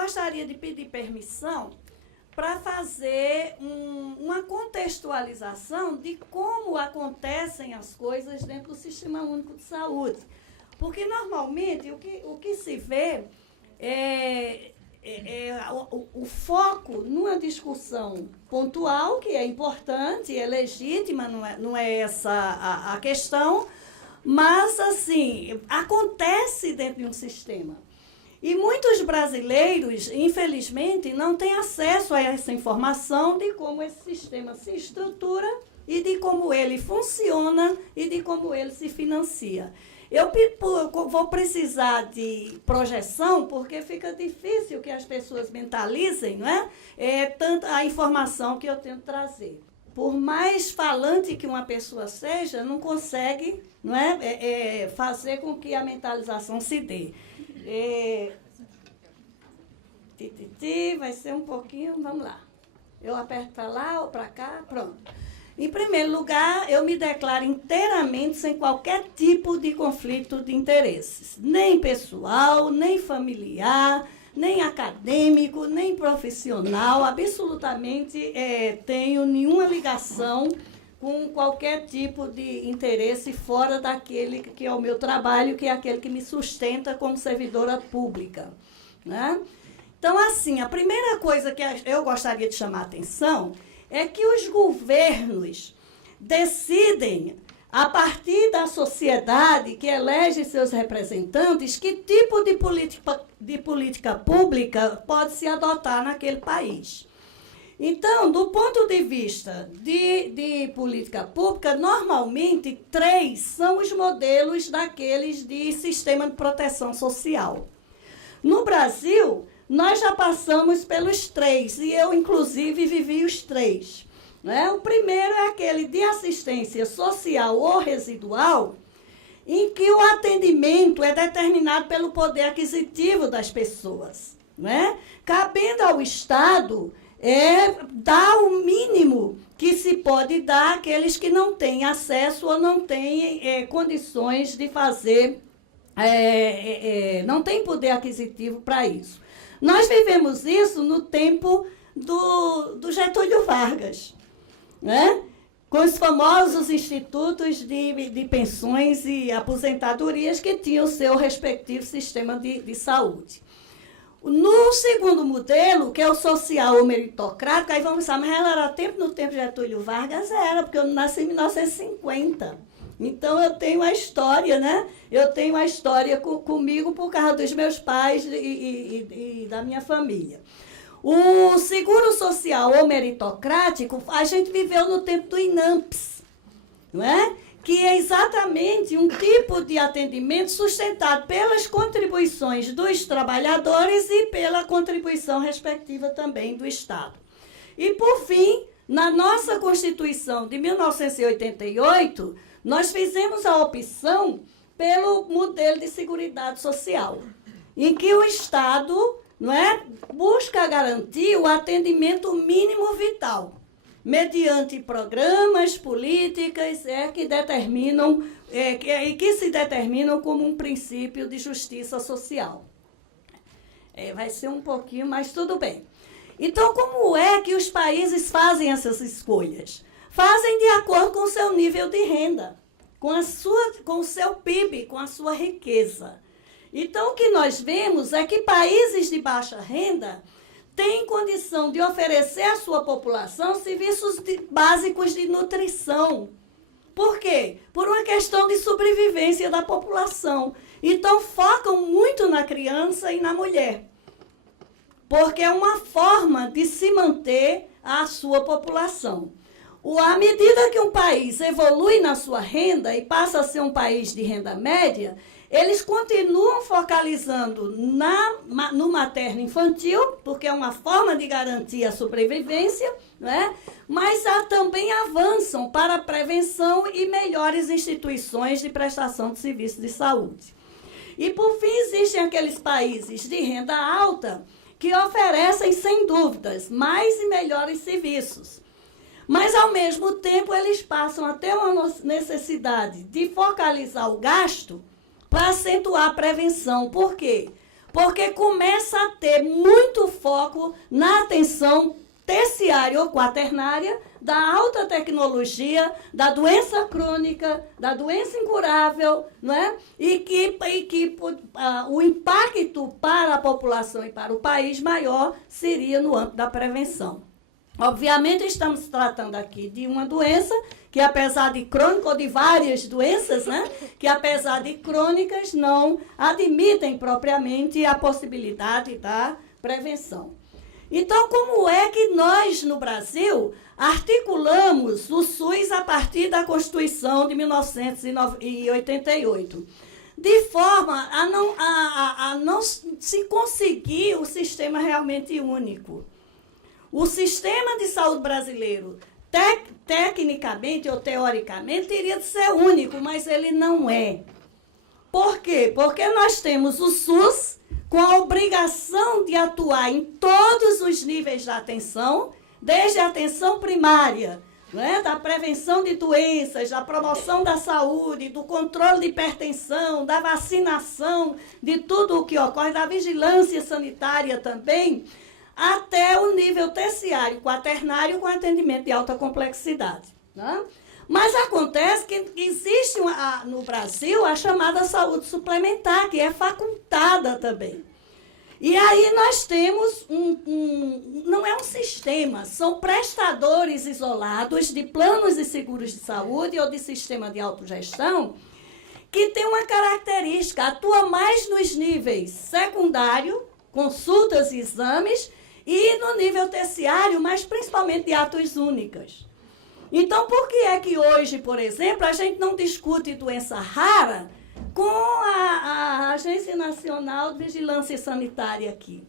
gostaria de pedir permissão para fazer uma contextualização de como acontecem as coisas dentro do Sistema Único de Saúde. Porque, normalmente, o que se vê o foco numa discussão pontual, que é importante, é legítima, não é essa a questão, mas, assim, acontece dentro de um sistema. E muitos brasileiros, infelizmente, não têm acesso a essa informação de como esse sistema se estrutura e de como ele funciona e de como ele se financia. Eu vou precisar de projeção, porque fica difícil que as pessoas mentalizem, não é? Tanta a informação que eu tento trazer. Por mais falante que uma pessoa seja, não consegue, não é, fazer com que a mentalização se dê. Vai ser um pouquinho, vamos lá. Eu aperto para lá ou para cá, pronto. Em primeiro lugar, eu me declaro inteiramente sem qualquer tipo de conflito de interesses, nem pessoal, nem familiar, nem acadêmico, nem profissional, absolutamente tenho nenhuma ligação com qualquer tipo de interesse fora daquele que é o meu trabalho, que é aquele que me sustenta como servidora pública, né? Então, assim, a primeira coisa que eu gostaria de chamar a atenção é que os governos decidem, a partir da sociedade que elege seus representantes, que tipo de política pública pode se adotar naquele país. Então, do ponto de vista de política pública, normalmente 3 são os modelos daqueles de sistema de proteção social. No Brasil, nós já passamos pelos 3, e eu, inclusive, vivi os 3. Né? O primeiro é aquele de assistência social ou residual, em que o atendimento é determinado pelo poder aquisitivo das pessoas. Né? Cabendo ao Estado dar o mínimo que se pode dar àqueles que não têm acesso ou não têm condições de fazer, não têm poder aquisitivo para isso. Nós vivemos isso no tempo do Getúlio Vargas, né? Com os famosos institutos de pensões e aposentadorias que tinham o seu respectivo sistema de saúde. No segundo modelo, que é o social ou meritocrático, aí vamos pensar, mas ela era no tempo de Getúlio Vargas? Era, porque eu nasci em 1950. Então, eu tenho a história, né? Eu tenho a história comigo por causa dos meus pais e da minha família. O seguro social ou meritocrático, a gente viveu no tempo do INAMPS, não é? Que é exatamente um tipo de atendimento sustentado pelas contribuições dos trabalhadores e pela contribuição respectiva também do Estado. E, por fim, na nossa Constituição de 1988, nós fizemos a opção pelo modelo de seguridade social, em que o Estado, não é, busca garantir o atendimento mínimo vital, mediante programas, políticas que determinam, que se determinam como um princípio de justiça social. Vai ser um pouquinho, mas tudo bem. Então, como é que os países fazem essas escolhas? Fazem de acordo com o seu nível de renda, com o seu PIB, com a sua riqueza. Então, o que nós vemos é que países de baixa renda têm condição de oferecer à sua população serviços básicos de nutrição. Por quê? Por uma questão de sobrevivência da população. Então, focam muito na criança e na mulher, porque é uma forma de se manter a sua população. À medida que um país evolui na sua renda e passa a ser um país de renda média, eles continuam focalizando no materno-infantil, porque é uma forma de garantir a sobrevivência, né? Mas também avançam para a prevenção e melhores instituições de prestação de serviços de saúde. E, por fim, existem aqueles países de renda alta que oferecem, sem dúvidas, mais e melhores serviços. Mas, ao mesmo tempo, eles passam a ter uma necessidade de focalizar o gasto para acentuar a prevenção. Por quê? porque começa a ter muito foco na atenção terciária ou quaternária da alta tecnologia, da doença crônica, da doença incurável, não é? E que o impacto para a população e para o país maior seria no âmbito da prevenção. Obviamente, estamos tratando aqui de uma doença que, apesar de crônica, ou de várias doenças, né, que, apesar de crônicas, não admitem propriamente a possibilidade da prevenção. Então, como é que nós, no Brasil, articulamos o SUS a partir da Constituição de 1988? De forma a não se conseguir o sistema realmente único. O sistema de saúde brasileiro, tecnicamente ou teoricamente, teria de ser único, mas ele não é. Por quê? Porque nós temos o SUS com a obrigação de atuar em todos os níveis da atenção, desde a atenção primária, né, da prevenção de doenças, da promoção da saúde, do controle de hipertensão, da vacinação, de tudo o que ocorre, da vigilância sanitária também, até o nível terciário, quaternário, com atendimento de alta complexidade. Né? Mas acontece que existe no Brasil a chamada saúde suplementar, que é facultada também. E aí nós temos não é um sistema, são prestadores isolados de planos e seguros de saúde ou de sistema de autogestão, que tem uma característica, atua mais nos níveis secundário, consultas e exames, e no nível terciário, mas principalmente de atos únicas. Então, por que é que hoje, por exemplo, a gente não discute doença rara com a Agência Nacional de Vigilância Sanitária aqui?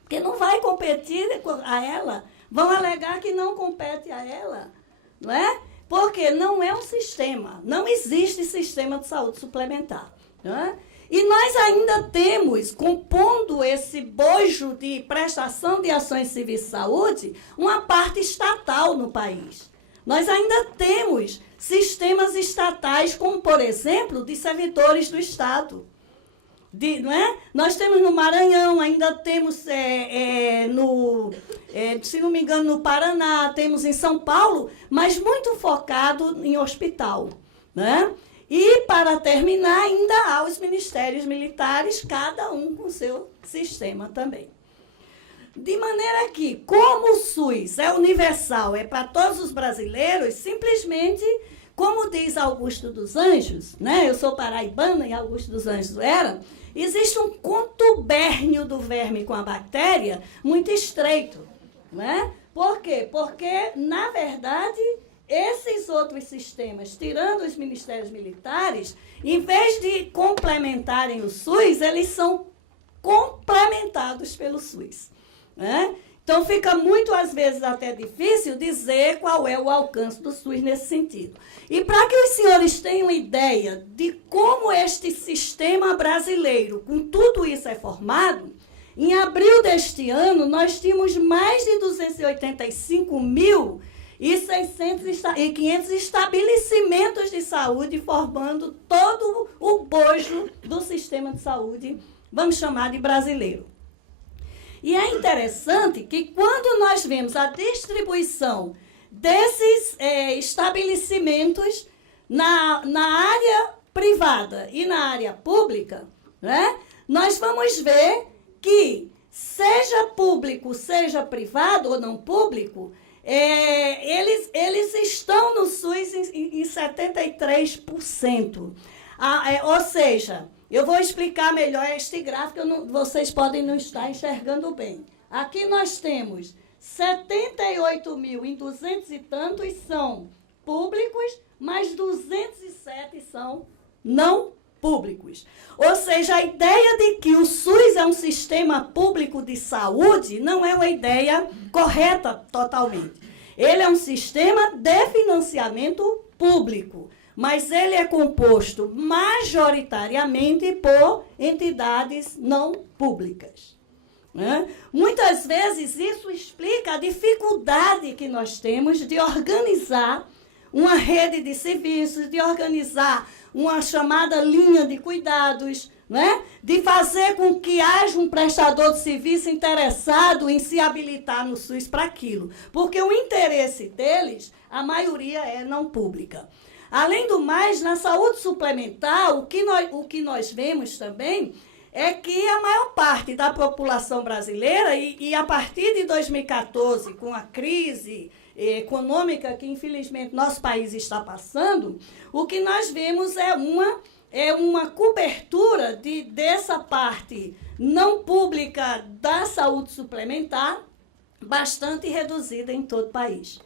Porque não vai competir a ela, vão alegar que não compete a ela, não é? Porque não é um sistema, não existe sistema de saúde suplementar, não é? E nós ainda temos, compondo esse bojo de prestação de ações civis de saúde, uma parte estatal no país. Nós ainda temos sistemas estatais, como, por exemplo, de servidores do Estado. Não é? Nós temos no Maranhão, ainda temos, se não me engano, no Paraná, temos em São Paulo, mas muito focado em hospital. Né? E, para terminar, ainda há os ministérios militares, cada um com seu sistema também. De maneira que, como o SUS é universal, é para todos os brasileiros, simplesmente, como diz Augusto dos Anjos, né? Eu sou paraibana e Augusto dos Anjos era, existe um contubérnio do verme com a bactéria muito estreito. Né? Por quê? Porque, na verdade, esses outros sistemas, tirando os ministérios militares, em vez de complementarem o SUS, eles são complementados pelo SUS. Né? Então, fica muito, às vezes, até difícil dizer qual é o alcance do SUS nesse sentido. E para que os senhores tenham ideia de como este sistema brasileiro, com tudo isso, é formado, em abril deste ano, nós tínhamos mais de 285.500 estabelecimentos de saúde formando todo o bojo do sistema de saúde, vamos chamar de brasileiro. E é interessante que quando nós vemos a distribuição desses estabelecimentos na área privada e na área pública, né, nós vamos ver que, seja público, seja privado ou não público, eles estão no SUS em 73%. Ou seja, eu vou explicar melhor este gráfico, vocês podem não estar enxergando bem. Aqui nós temos 78.200 e tantos são públicos, mas 207 são não públicos. Ou seja, a ideia de que o SUS é um sistema público de saúde não é uma ideia correta totalmente. Ele é um sistema de financiamento público, mas ele é composto majoritariamente por entidades não públicas. Né? Muitas vezes isso explica a dificuldade que nós temos de organizar uma rede de serviços, de organizar uma chamada linha de cuidados, né? De fazer com que haja um prestador de serviço interessado em se habilitar no SUS para aquilo. Porque o interesse deles, a maioria é não pública. Além do mais, na saúde suplementar, o que nós vemos também é que a maior parte da população brasileira, e a partir de 2014, com a crise econômica que, infelizmente, nosso país está passando, o que nós vemos é uma cobertura dessa parte não pública da saúde suplementar bastante reduzida em todo o país.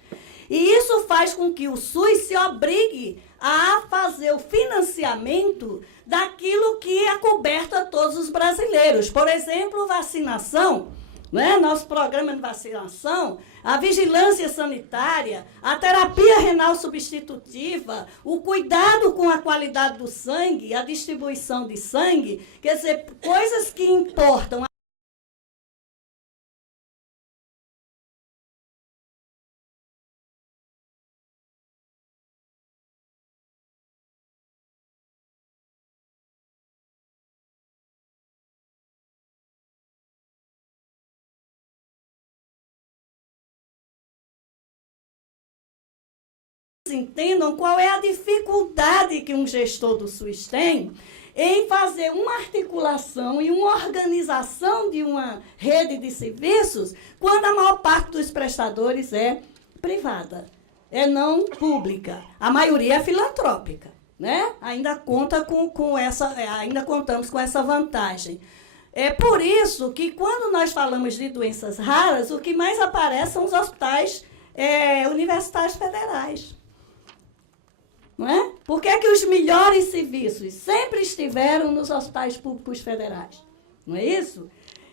E isso faz com que o SUS se obrigue a fazer o financiamento daquilo que é coberto a todos os brasileiros. Por exemplo, vacinação, né? Nosso programa de vacinação, a vigilância sanitária, a terapia renal substitutiva, o cuidado com a qualidade do sangue, a distribuição de sangue, quer dizer, coisas que importam. Entendam qual é a dificuldade que um gestor do SUS tem em fazer uma articulação e uma organização de uma rede de serviços quando a maior parte dos prestadores é privada, é não pública. A maioria é filantrópica, né? Ainda contamos com essa vantagem. É por isso que quando nós falamos de doenças raras, o que mais aparece são os hospitais universitários federais. Não é? Por que os melhores serviços sempre estiveram nos hospitais públicos federais? Não é isso?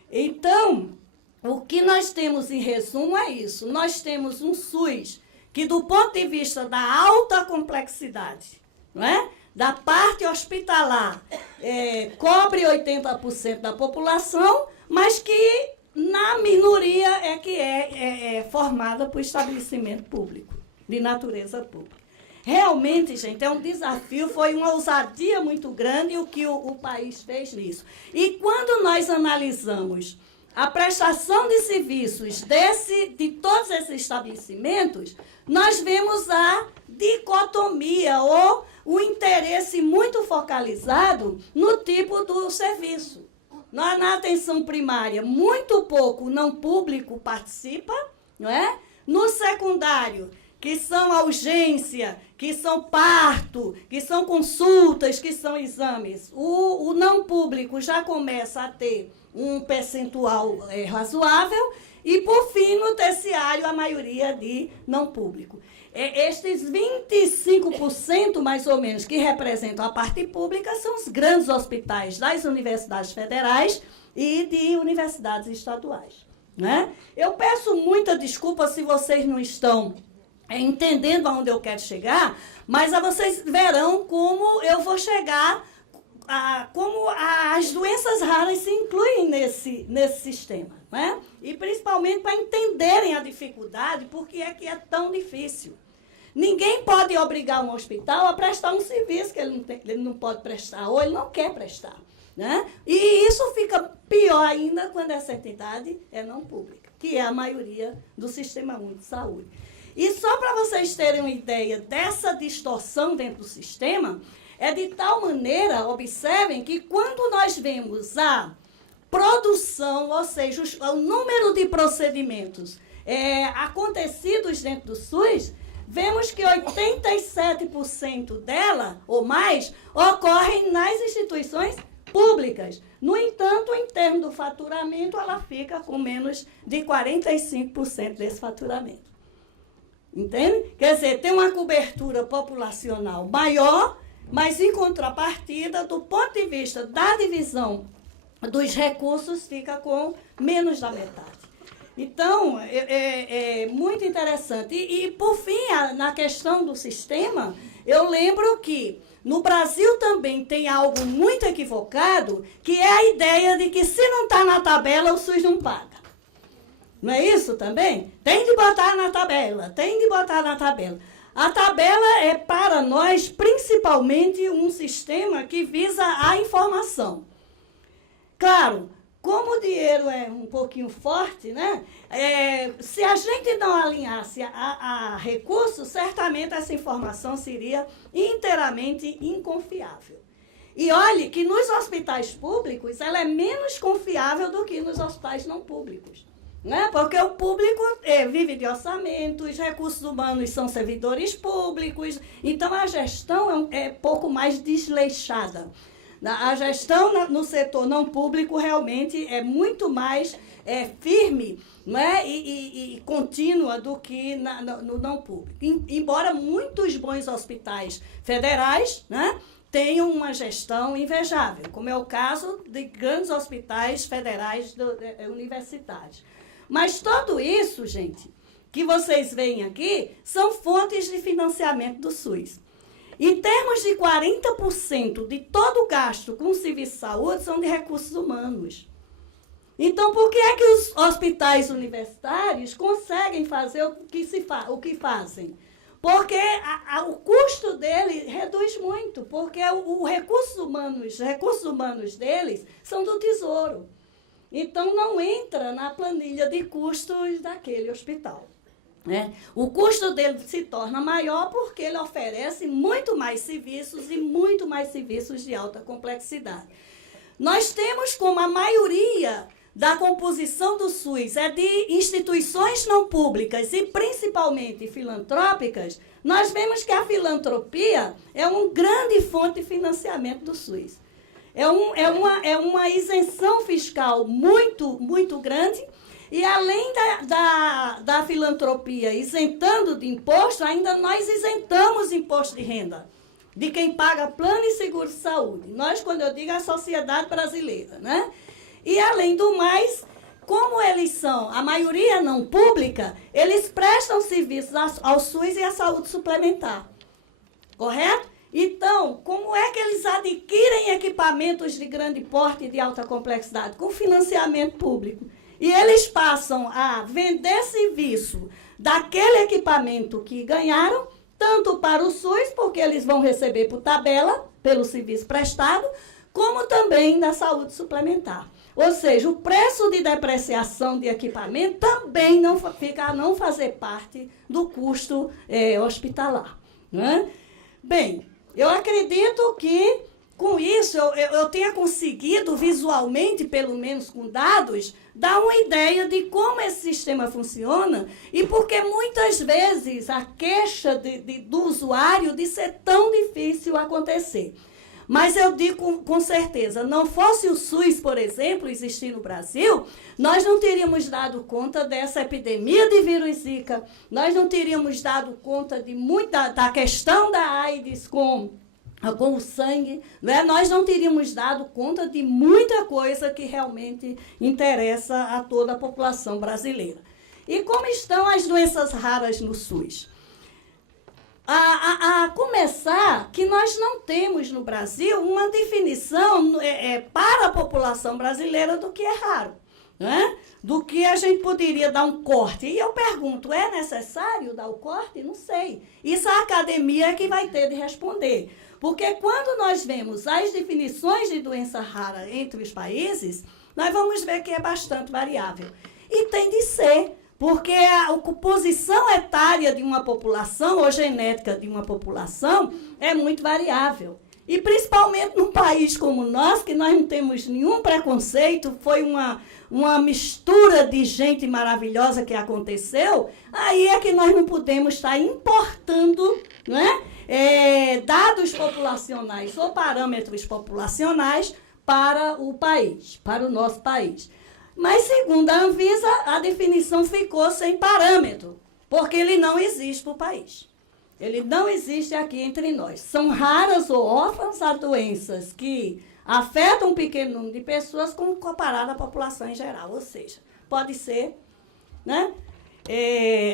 Então, o que nós temos em resumo é isso. Nós temos um SUS que, do ponto de vista da alta complexidade, não é? Da parte hospitalar, cobre 80% da população, mas que, na minoria, é formada por estabelecimento público, de natureza pública. Realmente, gente, é um desafio, foi uma ousadia muito grande o que o país fez nisso. E quando nós analisamos a prestação de serviços de todos esses estabelecimentos, nós vemos a dicotomia ou o interesse muito focalizado no tipo do serviço. Na atenção primária, muito pouco não público participa, não é? No secundário, que são a urgência, que são parto, que são consultas, que são exames. O não público já começa a ter um percentual razoável e, por fim, no terciário, a maioria de não público. Estes 25%, mais ou menos, que representam a parte pública, são os grandes hospitais das universidades federais e de universidades estaduais, né? Eu peço muita desculpa se vocês não estão entendendo aonde eu quero chegar, mas vocês verão como eu vou chegar, como as doenças raras se incluem nesse sistema, né? E principalmente para entenderem a dificuldade, porque é que é tão difícil. Ninguém pode obrigar um hospital a prestar um serviço que ele não pode prestar, ou ele não quer prestar, né? E isso fica pior ainda quando essa entidade é não pública, que é a maioria do Sistema Único de Saúde. E só para vocês terem uma ideia dessa distorção dentro do sistema, é de tal maneira, observem, que quando nós vemos a produção, ou seja, o número de procedimentos acontecidos dentro do SUS, vemos que 87% dela, ou mais, ocorrem nas instituições públicas. No entanto, em termos do faturamento, ela fica com menos de 45% desse faturamento. Entende? Quer dizer, tem uma cobertura populacional maior, mas, em contrapartida, do ponto de vista da divisão dos recursos, fica com menos da metade. Então, é muito interessante. E, por fim, na questão do sistema, eu lembro que no Brasil também tem algo muito equivocado, que é a ideia de que se não está na tabela, o SUS não paga. Não é isso também? Tem de botar na tabela, tem de botar na tabela. A tabela é, para nós, principalmente um sistema que visa a informação. Claro, como o dinheiro é um pouquinho forte, né? Se a gente não alinhasse a recursos, certamente essa informação seria inteiramente inconfiável. E olhe que nos hospitais públicos ela é menos confiável do que nos hospitais não públicos. Né? Porque o público vive de orçamento, os recursos humanos são servidores públicos, então a gestão é pouco mais desleixada. A gestão no setor não público realmente é muito mais firme, né? e contínua do que no não público. Embora muitos bons hospitais federais, né, tenham uma gestão invejável, como é o caso de grandes hospitais federais universitários. Mas tudo isso, gente, que vocês veem aqui, são fontes de financiamento do SUS. Em termos de 40% de todo o gasto com o serviço de saúde são de recursos humanos. Então, por que é que os hospitais universitários conseguem fazer o que fazem? Porque o custo dele reduz muito, porque os recursos humanos deles são do Tesouro. Então, não entra na planilha de custos daquele hospital. Né? O custo dele se torna maior porque ele oferece muito mais serviços e muito mais serviços de alta complexidade. Nós temos como a maioria da composição do SUS é de instituições não públicas e principalmente filantrópicas, nós vemos que a filantropia é uma grande fonte de financiamento do SUS. É uma isenção fiscal muito, muito grande. E além da filantropia isentando de imposto, ainda nós isentamos imposto de renda de quem paga plano e seguro de saúde. Nós, quando eu digo, a sociedade brasileira, né? E além do mais, como eles são a maioria não pública, eles prestam serviços ao SUS e à saúde suplementar. Correto? Então, como é que eles adquirem equipamentos de grande porte e de alta complexidade? Com financiamento público. E eles passam a vender serviço daquele equipamento que ganharam, tanto para o SUS, porque eles vão receber por tabela, pelo serviço prestado, como também da saúde suplementar. Ou seja, o preço de depreciação de equipamento também não fazer parte do custo hospitalar. Né? Bem, eu acredito que com isso eu tenha conseguido visualmente, pelo menos com dados, dar uma ideia de como esse sistema funciona e porque muitas vezes a queixa do usuário de ser tão difícil acontecer. Mas eu digo com certeza, não fosse o SUS, por exemplo, existir no Brasil, nós não teríamos dado conta dessa epidemia de vírus Zika, nós não teríamos dado conta de da questão da AIDS com o sangue, né? Nós não teríamos dado conta de muita coisa que realmente interessa a toda a população brasileira. E como estão as doenças raras no SUS? A começar que nós não temos no Brasil uma definição para a população brasileira do que é raro, né? Do que a gente poderia dar um corte. E eu pergunto, é necessário dar o corte? Não sei. Isso a academia é que vai ter de responder. Porque quando nós vemos as definições de doença rara entre os países, nós vamos ver que é bastante variável. E tem de ser, porque a composição etária de uma população ou genética de uma população é muito variável. E principalmente num país como o nosso, que nós não temos nenhum preconceito, foi uma mistura de gente maravilhosa que aconteceu, aí é que nós não podemos estar importando, né, dados populacionais ou parâmetros populacionais para o país, para o nosso país. Mas, segundo a Anvisa, a definição ficou sem parâmetro, porque ele não existe para o país. Ele não existe aqui entre nós. São raras ou órfãs as doenças que afetam um pequeno número de pessoas comparado à população em geral. Ou seja, pode ser, né,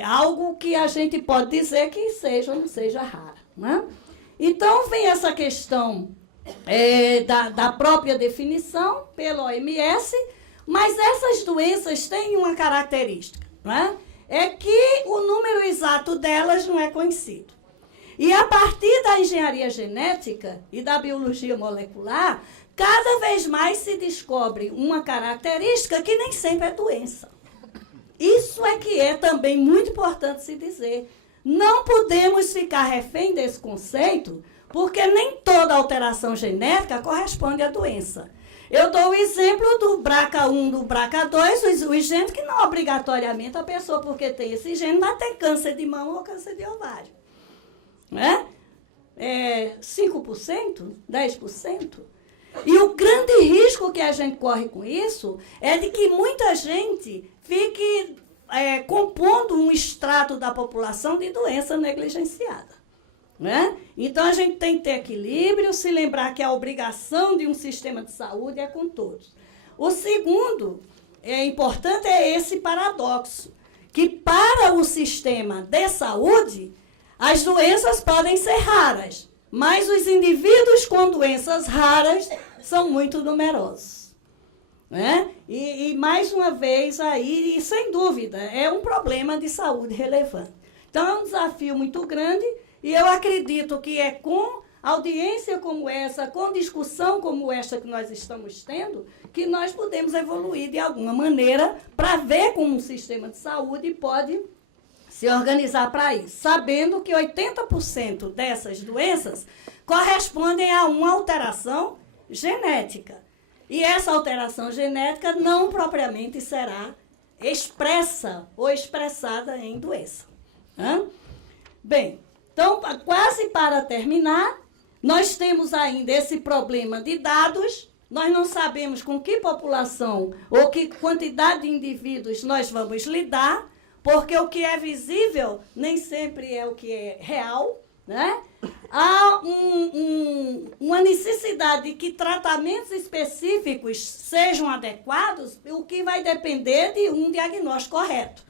algo que a gente pode dizer que seja ou não seja raro. Né? Então, vem essa questão da própria definição pela OMS, mas essas doenças têm uma característica, né? É que o número exato delas não é conhecido. E a partir da engenharia genética e da biologia molecular, cada vez mais se descobre uma característica que nem sempre é doença. Isso é que é também muito importante se dizer. Não podemos ficar refém desse conceito, porque nem toda alteração genética corresponde à doença. Eu dou o exemplo do BRCA1, do BRCA2, os genes que não obrigatoriamente a pessoa, porque tem esse gene, vai ter câncer de mama ou câncer de ovário. Né? 5%? 10%? E o grande risco que a gente corre com isso é de que muita gente fique compondo um extrato da população de doença negligenciada. Né? Então, a gente tem que ter equilíbrio, se lembrar que a obrigação de um sistema de saúde é com todos. O segundo importante é esse paradoxo, que para o sistema de saúde, as doenças podem ser raras, mas os indivíduos com doenças raras são muito numerosos. Né? E mais uma vez, aí, e sem dúvida, é um problema de saúde relevante. Então, é um desafio muito grande. E eu acredito que é com audiência como essa, com discussão como esta que nós estamos tendo, que nós podemos evoluir de alguma maneira para ver como um sistema de saúde pode se organizar para isso, sabendo que 80% dessas doenças correspondem a uma alteração genética. E essa alteração genética não propriamente será expressa ou expressada em doença. Bem, então, quase para terminar, nós temos ainda esse problema de dados. Nós não sabemos com que população ou que quantidade de indivíduos nós vamos lidar, porque o que é visível nem sempre é o que é real. Né? Há uma necessidade de que tratamentos específicos sejam adequados, o que vai depender de um diagnóstico correto.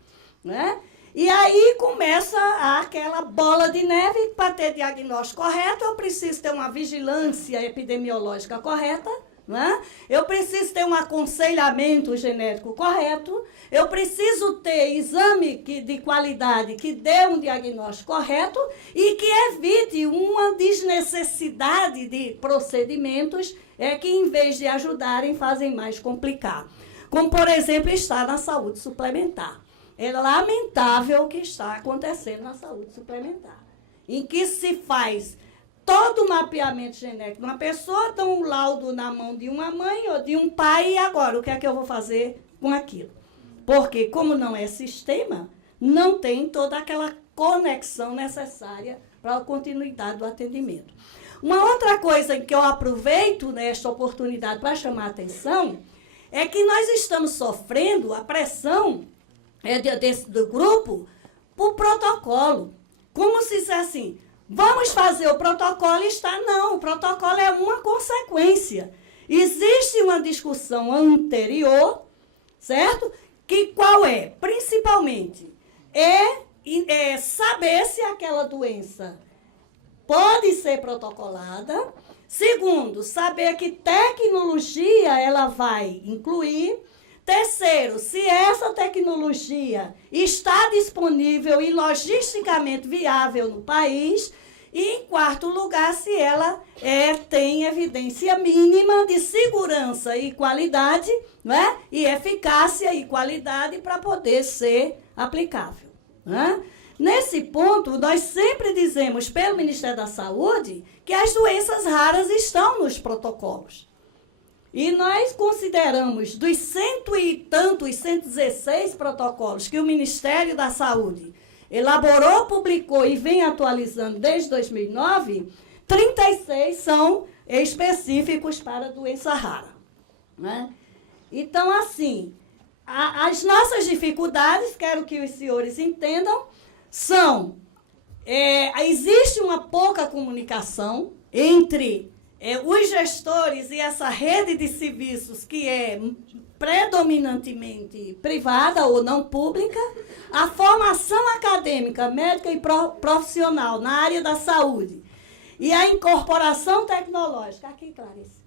Né? E aí começa aquela bola de neve. Para ter diagnóstico correto, eu preciso ter uma vigilância epidemiológica correta, né? Eu preciso ter um aconselhamento genético correto, eu preciso ter exame de qualidade que dê um diagnóstico correto e que evite uma desnecessidade de procedimentos que, em vez de ajudarem, fazem mais complicar. Como, por exemplo, está na saúde suplementar. É lamentável o que está acontecendo na saúde suplementar, em que se faz todo o mapeamento genético de uma pessoa, dá um laudo na mão de uma mãe ou de um pai, e agora, o que é que eu vou fazer com aquilo? Porque, como não é sistema, não tem toda aquela conexão necessária para a continuidade do atendimento. Uma outra coisa que eu aproveito nesta oportunidade para chamar a atenção é que nós estamos sofrendo a pressão do grupo por protocolo. Como se diz assim, vamos fazer o protocolo e está. Não, o protocolo é uma consequência. Existe uma discussão anterior, certo? Que qual é? Principalmente, saber se aquela doença pode ser protocolada. Segundo, saber que tecnologia ela vai incluir. Terceiro, se essa tecnologia está disponível e logisticamente viável no país. E, em quarto lugar, se ela tem evidência mínima de segurança e qualidade, né? E eficácia e qualidade para poder ser aplicável. Né? Nesse ponto, nós sempre dizemos pelo Ministério da Saúde que as doenças raras estão nos protocolos. E nós consideramos dos 116 protocolos que o Ministério da Saúde elaborou, publicou e vem atualizando desde 2009, 36 são específicos para doença rara. Né? Então, assim, as nossas dificuldades, quero que os senhores entendam, são, existe uma pouca comunicação entre os gestores e essa rede de serviços que é predominantemente privada ou não pública, a formação acadêmica, médica e profissional na área da saúde e a incorporação tecnológica, aqui, Clarice,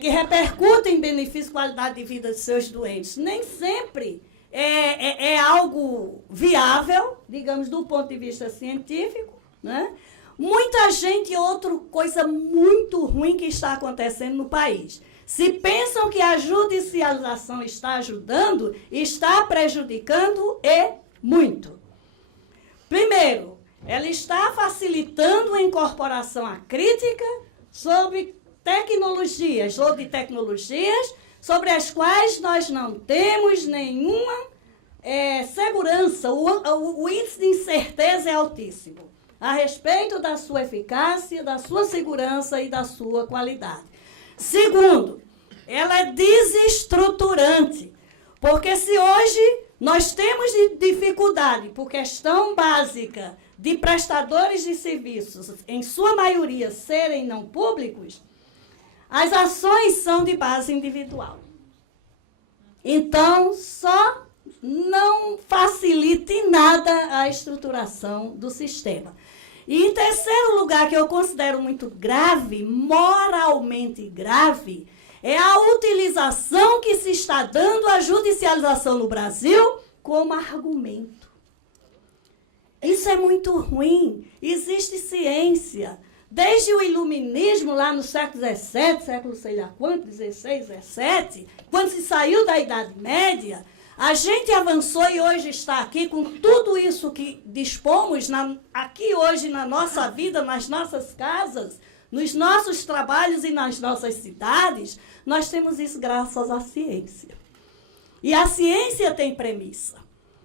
que repercute em benefício e qualidade de vida de seus doentes, nem sempre é algo viável, digamos, do ponto de vista científico, né? Muita gente, outra coisa muito ruim que está acontecendo no país. Se pensam que a judicialização está ajudando, está prejudicando e muito. Primeiro, ela está facilitando a incorporação à crítica sobre tecnologias sobre as quais nós não temos nenhuma segurança. O índice de incerteza é altíssimo a respeito da sua eficácia, da sua segurança e da sua qualidade. Segundo, ela é desestruturante, porque se hoje nós temos dificuldade por questão básica de prestadores de serviços, em sua maioria serem não públicos, as ações são de base individual. Então, só não facilita em nada a estruturação do sistema. E em terceiro lugar, que eu considero muito grave, moralmente grave, é a utilização que se está dando à judicialização no Brasil como argumento. Isso é muito ruim. Existe ciência. Desde o iluminismo, lá no século XVII, século sei lá quanto, XVI, XVII, quando se saiu da Idade Média, a gente avançou e hoje está aqui com tudo isso que dispomos aqui hoje na nossa vida, nas nossas casas, nos nossos trabalhos e nas nossas cidades. Nós temos isso graças à ciência. E a ciência tem premissa.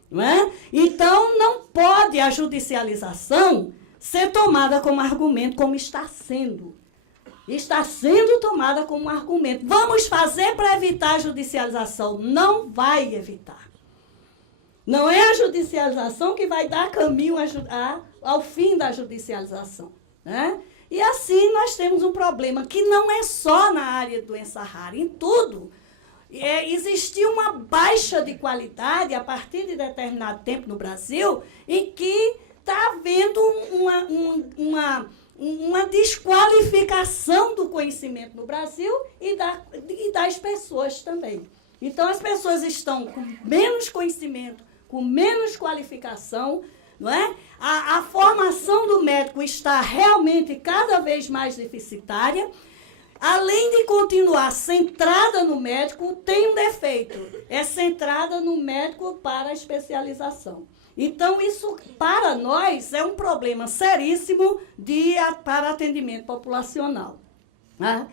Não é? Então, não pode a judicialização ser tomada como argumento, como está sendo. Está sendo tomada como argumento. Vamos fazer para evitar a judicialização. Não vai evitar. Não é a judicialização que vai dar caminho ao fim da judicialização. Né? E assim nós temos um problema que não é só na área de doença rara, em tudo. Existia uma baixa de qualidade a partir de determinado tempo no Brasil, em que está havendo uma desqualificação do conhecimento no Brasil e das pessoas também. Então, as pessoas estão com menos conhecimento, com menos qualificação, não é? A formação do médico está realmente cada vez mais deficitária. Além de continuar centrada no médico, tem um defeito. É centrada no médico para a especialização. Então, isso, para nós, é um problema seríssimo para atendimento populacional. Né?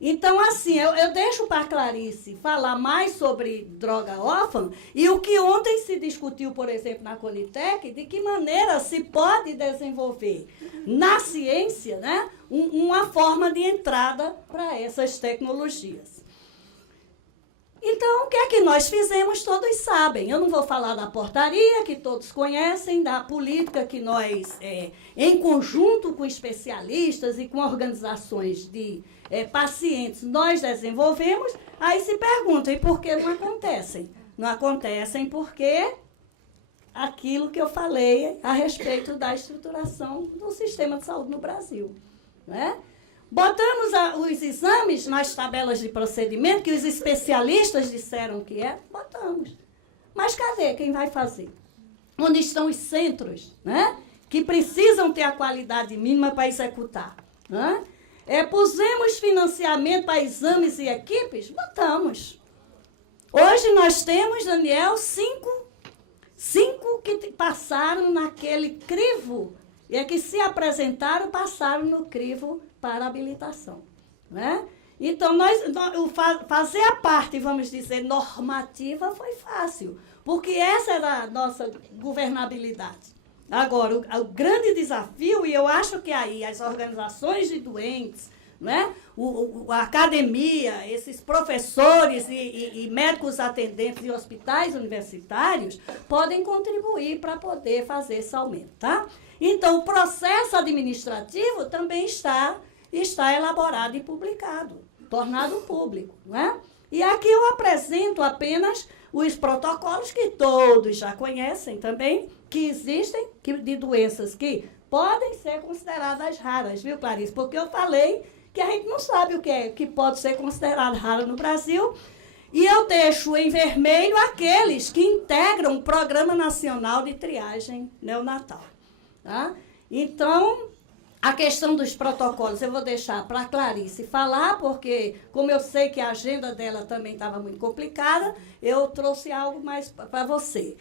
Então, assim, eu deixo para a Clarice falar mais sobre droga órfã e o que ontem se discutiu, por exemplo, na Conitec, de que maneira se pode desenvolver na ciência, né, uma forma de entrada para essas tecnologias. Então, o que é que nós fizemos, todos sabem. Eu não vou falar da portaria, que todos conhecem, da política que nós, em conjunto com especialistas e com organizações de pacientes, nós desenvolvemos. Aí se perguntam, e por que não acontecem? Não acontecem porque aquilo que eu falei a respeito da estruturação do sistema de saúde no Brasil. Né? Botamos os exames nas tabelas de procedimento, que os especialistas disseram que botamos. Mas cadê quem vai fazer? Onde estão os centros, né, que precisam ter a qualidade mínima para executar? Né? Pusemos financiamento para exames e equipes? Botamos. Hoje nós temos, Daniel, cinco que passaram naquele crivo, e que se apresentaram, passaram no crivo para habilitação. Né? Então, fazer a parte, vamos dizer, normativa foi fácil, porque essa era a nossa governabilidade. Agora, o grande desafio, e eu acho que aí as organizações de doentes, né, a academia, esses professores e médicos atendentes de hospitais universitários podem contribuir para poder fazer esse aumento. Tá? Então, o processo administrativo também está elaborado e publicado, tornado público. Não é? E aqui eu apresento apenas os protocolos que todos já conhecem também, que existem, de doenças que podem ser consideradas raras, viu, Clarice? Porque eu falei que a gente não sabe o que pode ser considerado raro no Brasil, e eu deixo em vermelho aqueles que integram o Programa Nacional de Triagem Neonatal. Tá? Então, A questão dos protocolos, eu vou deixar para a Clarice falar, porque, como eu sei que a agenda dela também estava muito complicada, eu trouxe algo mais para você.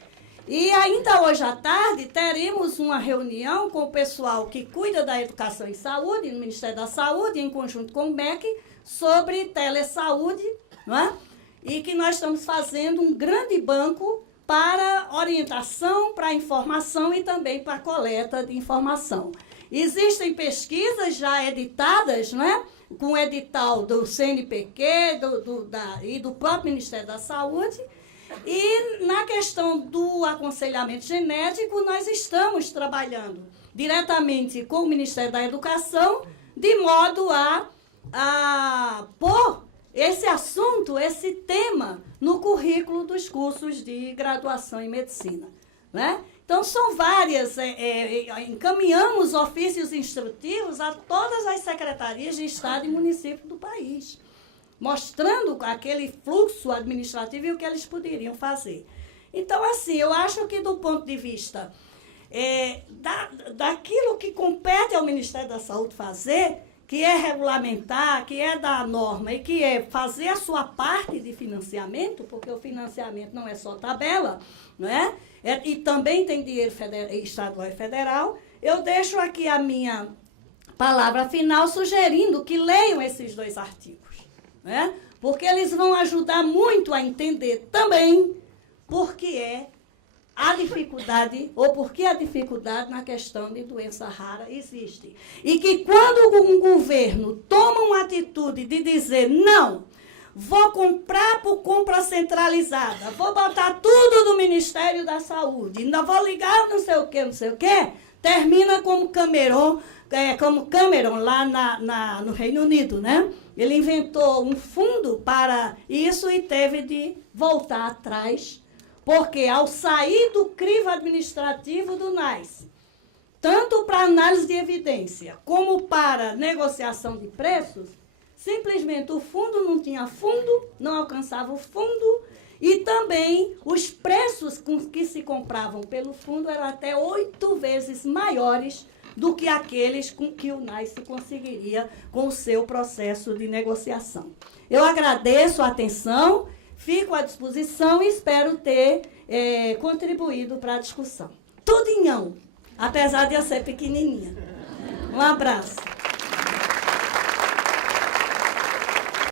E ainda hoje à tarde, teremos uma reunião com o pessoal que cuida da educação e saúde, no Ministério da Saúde, em conjunto com o MEC, sobre telesaúde, não é? E que nós estamos fazendo um grande banco para orientação, para informação e também para coleta de informação. Existem pesquisas já editadas, não é? Com o edital do CNPq e do próprio Ministério da Saúde. E na questão do aconselhamento genético, nós estamos trabalhando diretamente com o Ministério da Educação, de modo a pôr esse assunto, esse tema, no currículo dos cursos de graduação em medicina, né? Então, são várias, encaminhamos ofícios instrutivos a todas as secretarias de Estado e município do país, mostrando aquele fluxo administrativo e o que eles poderiam fazer. Então, assim, eu acho que do ponto de vista daquilo que compete ao Ministério da Saúde fazer, que é regulamentar, que é dar a norma e que é fazer a sua parte de financiamento, porque o financiamento não é só tabela, não é? E também tem dinheiro estadual e federal. Eu deixo aqui a minha palavra final sugerindo que leiam esses 2 artigos, né? Porque eles vão ajudar muito a entender também por que é a dificuldade, ou por que a dificuldade na questão de doença rara existe. E que quando um governo toma uma atitude de dizer, não, vou comprar por compra centralizada, vou botar tudo do Ministério da Saúde, ainda vou ligar não sei o quê, termina como Cameron lá no Reino Unido, né? Ele inventou um fundo para isso e teve de voltar atrás, porque ao sair do crivo administrativo do NAS, tanto para análise de evidência como para negociação de preços, simplesmente o fundo não tinha fundo, não alcançava o fundo, e também os preços com que se compravam pelo fundo eram até 8 vezes maiores do que aqueles com que o NAS se conseguiria com o seu processo de negociação. Eu agradeço a atenção, fico à disposição e espero ter contribuído para a discussão. Tudinhão, apesar de eu ser pequenininha. Um abraço.